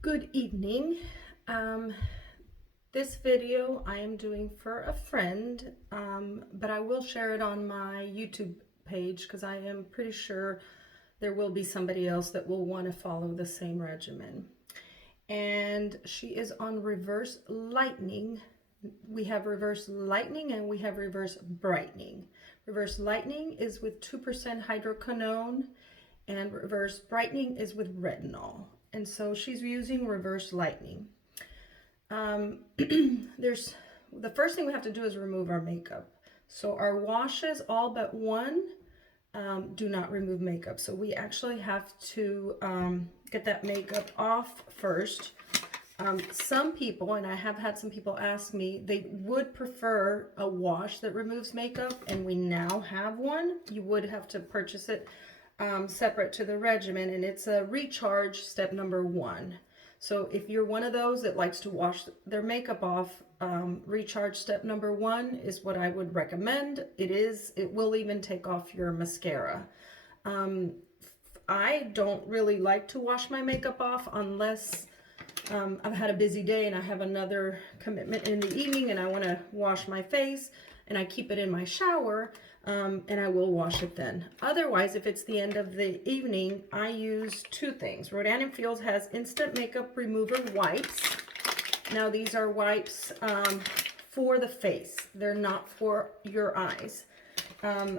Good evening. Um, this video I am doing for a friend, but I will share it on my YouTube page because I am pretty sure there will be somebody else that will want to follow the same regimen. And she is on reverse lightening. We have reverse lightening and we have reverse brightening. Reverse lightening is with 2% hydroquinone and reverse brightening is with retinol. And so she's using reverse lightening. There's the first thing we have to do is remove our makeup. So our washes, all but one, do not remove makeup. So we actually have to get that makeup off first. Some people, and I have had some people ask me, they would prefer a wash that removes makeup, and we now have one. You would have to purchase it separate to the regimen, and it's a recharge step number 1. So if you're one of those that likes to wash their makeup off, recharge step number 1 is what I would recommend. It will even take off your mascara. I don't really like to wash my makeup off unless I've had a busy day and I have another commitment in the evening and I want to wash my face, and I keep it in my shower, and I will wash it then. Otherwise, if it's the end of the evening, I use two things. Rodan & Fields has instant makeup remover wipes. Now these are wipes for the face. They're not for your eyes.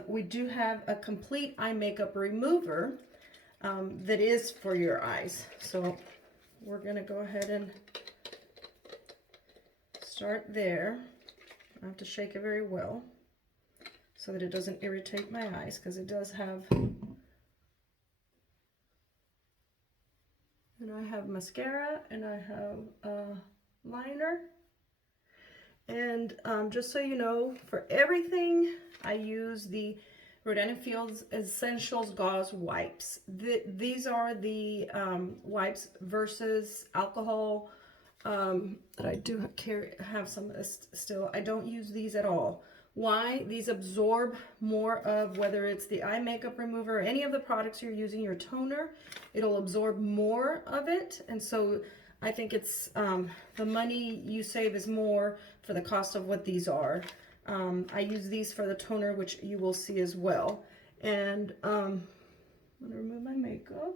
We do have a complete eye makeup remover that is for your eyes. So we're going to go ahead and start there. I have to shake it very well so that it doesn't irritate my eyes, because it does have, and I have mascara and I have a liner. And just so you know, for everything I use the Rodan & Fields Essentials Gauze Wipes. These are the wipes versus alcohol that I do have some of this still. I don't use these at all. Why? These absorb more of, whether it's the eye makeup remover or any of the products you're using, your toner, it'll absorb more of it. And so I think it's the money you save is more for the cost of what these are. I use these for the toner, which you will see as well. And I'm gonna remove my makeup.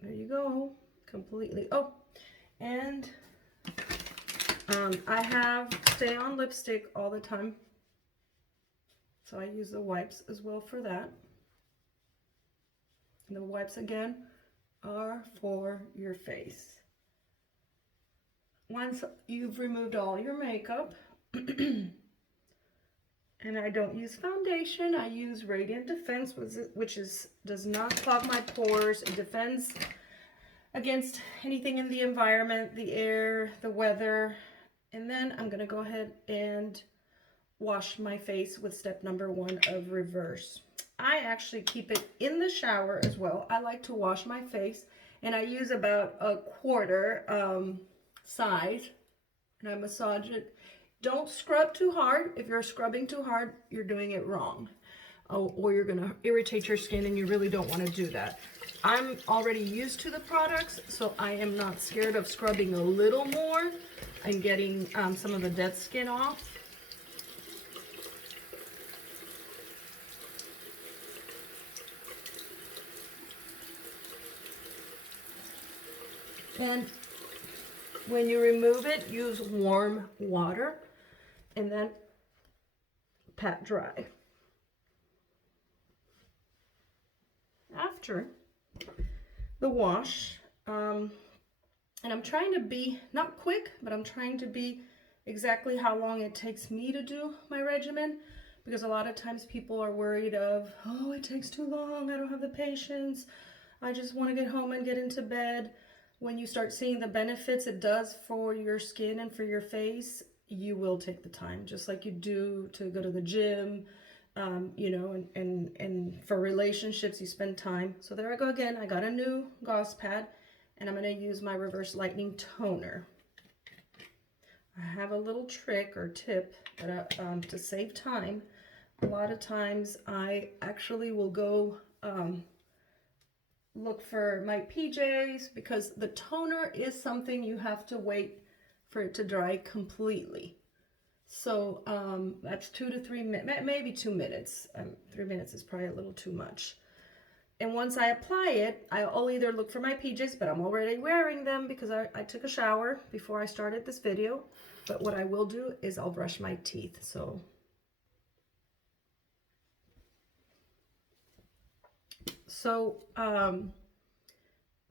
There you go, completely. Oh, and I have Stay On lipstick all the time, so I use the wipes as well for that. And the wipes, again, are for your face. Once you've removed all your makeup, and I don't use foundation, I use Radiant Defense, which does not clog my pores. It defends against anything in the environment, the air, the weather. And then I'm going to go ahead and wash my face with step number 1 of reverse. I actually keep it in the shower as well. I like to wash my face, and I use about a quarter size, and I massage it. Don't scrub too hard. If you're scrubbing too hard, you're doing it wrong. Or you're going to irritate your skin, and you really don't want to do that. I'm already used to the products, so I am not scared of scrubbing a little more and getting some of the dead skin off. And when you remove it, use warm water and then pat dry. After the wash, and I'm trying to be not quick, but I'm trying to be exactly how long it takes me to do my regimen, because a lot of times people are worried of, oh, it takes too long, I don't have the patience, I just want to get home and get into bed. When you start seeing the benefits it does for your skin and for your face, you will take the time, just like you do to go to the gym. You know, and for relationships, you spend time. So there I go again. I got a new gauze pad, and I'm going to use my reverse lightening toner. I have a little trick or tip that to save time. A lot of times I actually will go look for my PJs, because the toner is something you have to wait for it to dry completely. So that's 2 to 3 minutes, maybe 2 minutes. 3 minutes is probably a little too much. And once I apply it, I'll either look for my PJs, but I'm already wearing them because I took a shower before I started this video. But what I will do is I'll brush my teeth. So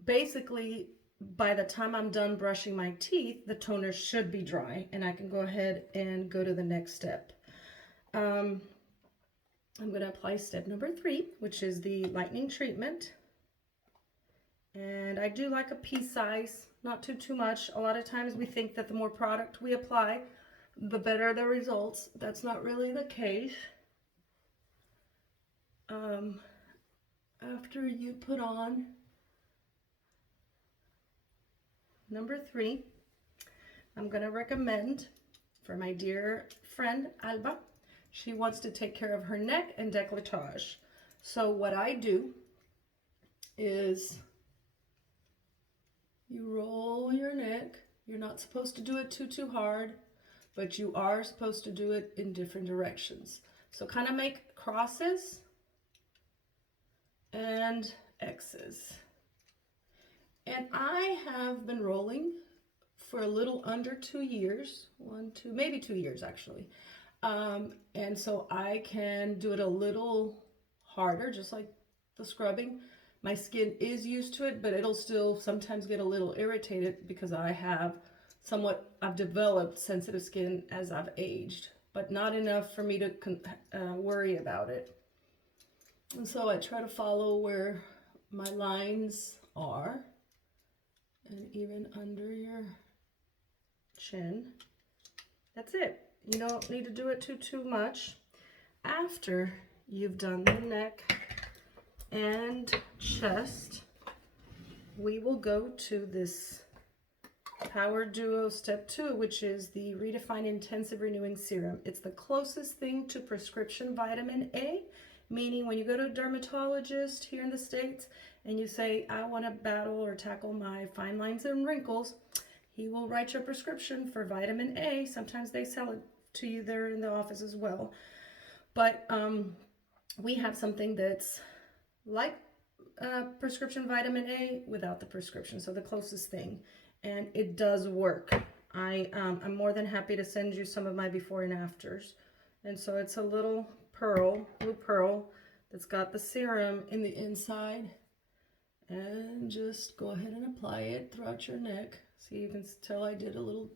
basically, by the time I'm done brushing my teeth, the toner should be dry, and I can go ahead and go to the next step. I'm going to apply step number 3, which is the lightening treatment. And I do like a pea size, not too much. A lot of times we think that the more product we apply, the better the results. That's not really the case. After you put on number 3, I'm going to recommend for my dear friend Alba. She wants to take care of her neck and décolletage. So what I do is you roll your neck. You're not supposed to do it too hard, but you are supposed to do it in different directions. So kind of make crosses and X's. And I have been rolling for a little under 2 years, maybe 2 years actually. And so I can do it a little harder, just like the scrubbing. My skin is used to it, but it'll still sometimes get a little irritated because I've developed sensitive skin as I've aged, but not enough for me to worry about it. And so I try to follow where my lines are, and even under your chin. That's it. You don't need to do it too much. After you've done the neck and chest, we will go to this Power Duo Step 2, which is the Redefine Intensive Renewing Serum. It's the closest thing to prescription vitamin A, meaning when you go to a dermatologist here in the States and you say, I want to battle or tackle my fine lines and wrinkles, he will write you a prescription for vitamin A. Sometimes they sell it to you there in the office as well. But we have something that's like prescription vitamin A without the prescription, so the closest thing. And it does work. I'm more than happy to send you some of my before and afters. And so it's a little blue pearl, that's got the serum in the inside. And just go ahead and apply it throughout your neck. See, you can tell I did a little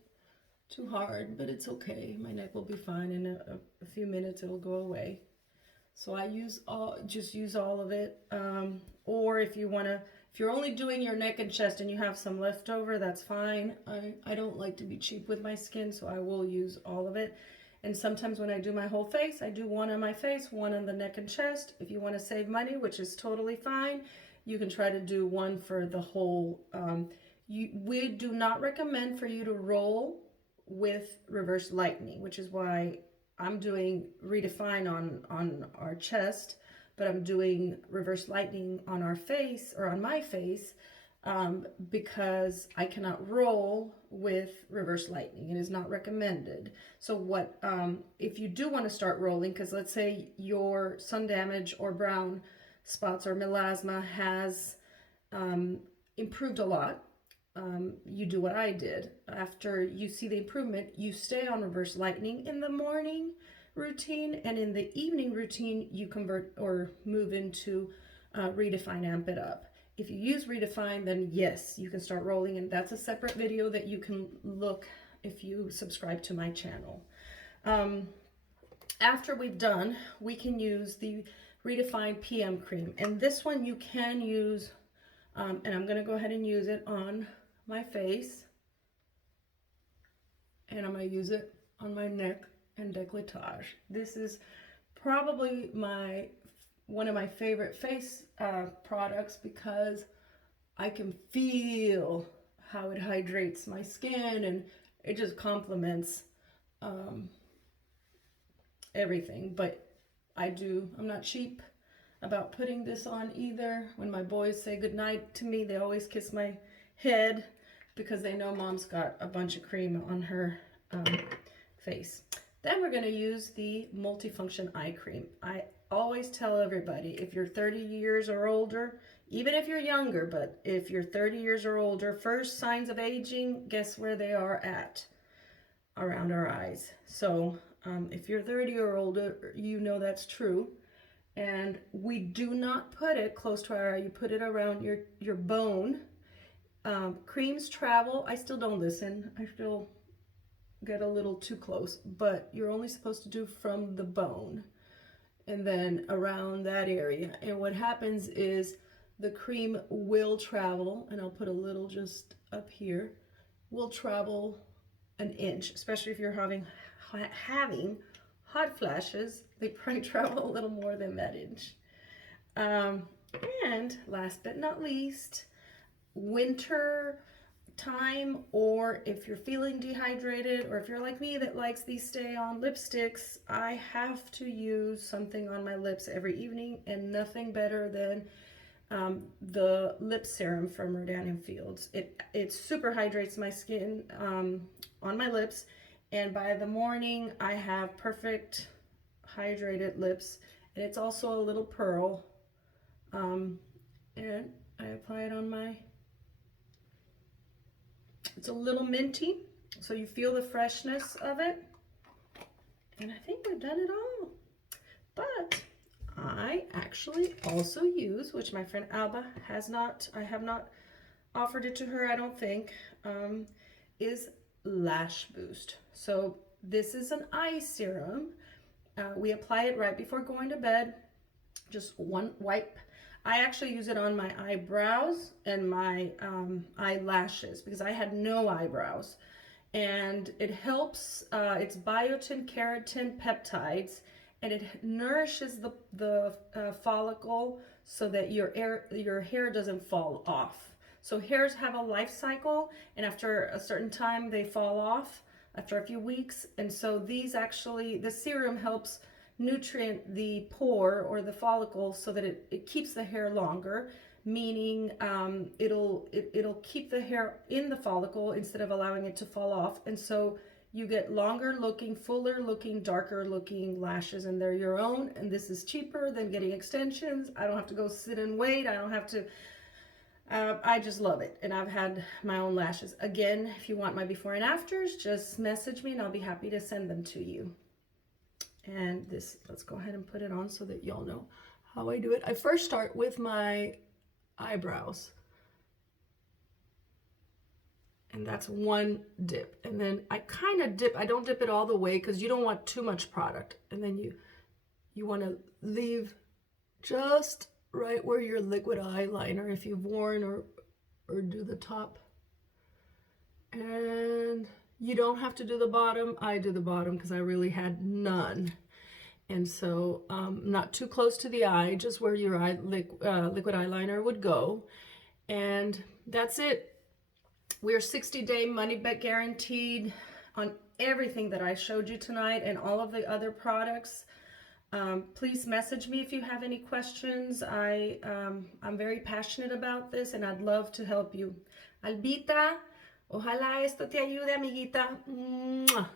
too hard, but it's okay. My neck will be fine. In a few minutes, it'll go away. So I just use all of it. Or if you're only doing your neck and chest and you have some left over, that's fine. I don't like to be cheap with my skin, so I will use all of it. And sometimes when I do my whole face, I do one on my face, one on the neck and chest. If you want to save money, which is totally fine, you can try to do one for the whole. We do not recommend for you to roll with reverse lightening, which is why I'm doing Redefine on our chest, but I'm doing reverse lightening on our face, or on my face, because I cannot roll with reverse lightening. It is not recommended. So what, if you do want to start rolling, because let's say your sun damage or brown spots or melasma has improved a lot, you do what I did. After you see the improvement, you stay on reverse lightening in the morning routine, and in the evening routine you convert or move into Redefine Amp It Up. If you use Redefine, then yes, you can start rolling, and that's a separate video that you can look if you subscribe to my channel. After we've done, we can use the Redefine PM cream, and this one you can use, and I'm going to go ahead and use it on my face, and I'm going to use it on my neck and décolletage. This is probably one of my favorite face products, because I can feel how it hydrates my skin, and it just complements everything. But I'm not cheap. about putting this on either. When my boys say goodnight to me, they always kiss my head because they know mom's got a bunch of cream on her face. Then we're going to use the multifunction eye cream. I always tell everybody, if you're 30 years or older, even if you're younger, but if you're 30 years or older, first signs of aging, guess where they are at? Around our eyes. So if you're 30 or older, you know that's true. And we do not put it close to our eye. You put it around your bone. Creams travel. I still don't listen. I still get a little too close, but you're only supposed to do from the bone and then around that area. And what happens is the cream will travel, and I'll put a little just up here, will travel an inch, especially if you're having hot flashes. They probably travel a little more than that inch. And last but not least, winter time, or if you're feeling dehydrated, or if you're like me that likes these stay on lipsticks, I have to use something on my lips every evening, and nothing better than the lip serum from Rodan & Fields. It super hydrates my skin on my lips, and by the morning I have perfect hydrated lips, and it's also a little pearl, and I apply it on my. It's a little minty, so you feel the freshness of it. And I think we've done it all. But I actually also use, which my friend Alba has not, I have not offered it to her, I don't think, is Lash Boost. So this is an eye serum. We apply it right before going to bed. Just one wipe. I actually use it on my eyebrows and my eyelashes because I had no eyebrows. And it helps, it's biotin, keratin, peptides, and it nourishes the follicle so that your hair doesn't fall off. So hairs have a life cycle, and after a certain time they fall off after a few weeks. And so these actually, the serum helps nutrient the pore or the follicle so that it keeps the hair longer, meaning it'll keep the hair in the follicle instead of allowing it to fall off. And so you get longer looking, fuller looking, darker looking lashes, and they're your own. And this is cheaper than getting extensions. I don't have to go sit and wait. I don't have to, I just love it. And I've had my own lashes. Again, if you want my before and afters, just message me and I'll be happy to send them to you. And this, let's go ahead and put it on so that y'all know how I do it. I first start with my eyebrows. And that's one dip. And then I kind of dip, I don't dip it all the way because you don't want too much product. And then you want to leave just right where your liquid eyeliner, if you've worn or do the top. And you don't have to do the bottom. I do the bottom because I really had none. And so not too close to the eye, just where your liquid eyeliner would go. And that's it. We're 60-day money back guaranteed on everything that I showed you tonight and all of the other products. Please message me if you have any questions. I'm very passionate about this and I'd love to help you. Albita, ojalá esto te ayude, amiguita. Mwah.